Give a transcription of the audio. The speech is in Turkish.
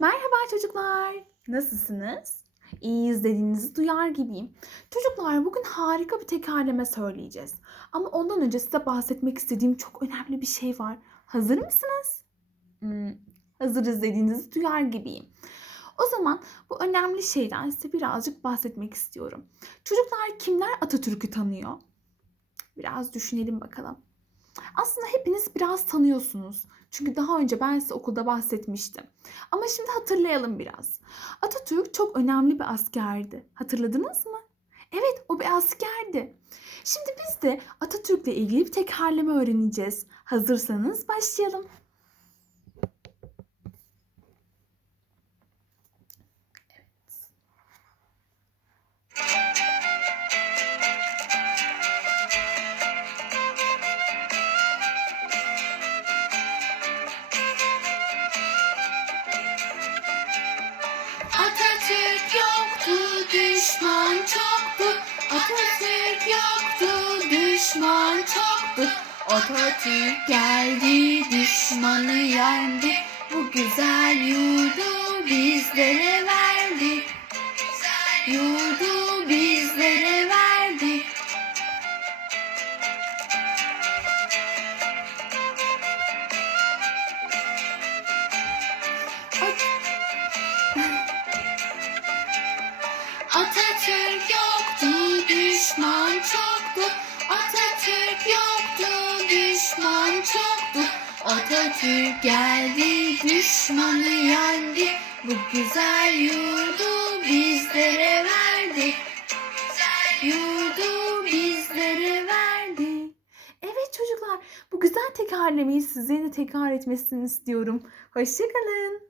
Merhaba çocuklar. Nasılsınız? İyiyiz dediğinizi duyar gibiyim. Çocuklar bugün harika bir tekerleme söyleyeceğiz. Ama ondan önce size bahsetmek istediğim çok önemli bir şey var. Hazır mısınız? Hmm, hazırız dediğinizi duyar gibiyim. O zaman bu önemli şeyden size birazcık bahsetmek istiyorum. Çocuklar kimler Atatürk'ü tanıyor? Biraz düşünelim bakalım. Aslında hepiniz biraz tanıyorsunuz. Çünkü daha önce ben size okulda bahsetmiştim. Ama şimdi hatırlayalım biraz. Atatürk çok önemli bir askerdi. Hatırladınız mı? Evet, o bir askerdi. Şimdi biz de Atatürk'le ilgili bir tekerleme öğreneceğiz. Hazırsanız başlayalım. Yoktu, düşman çoktu. Atatürk geldi, düşmanı yendi. Bu güzel yurdu bizlere Atatürk geldi, düşmanı yendi. Bu güzel yurdu bizlere verdi. Yurdu bizlere verdi. Evet çocuklar, bu güzel tekerlemeyi sizlerin de tekrar etmesini istiyorum. Hoşçakalın.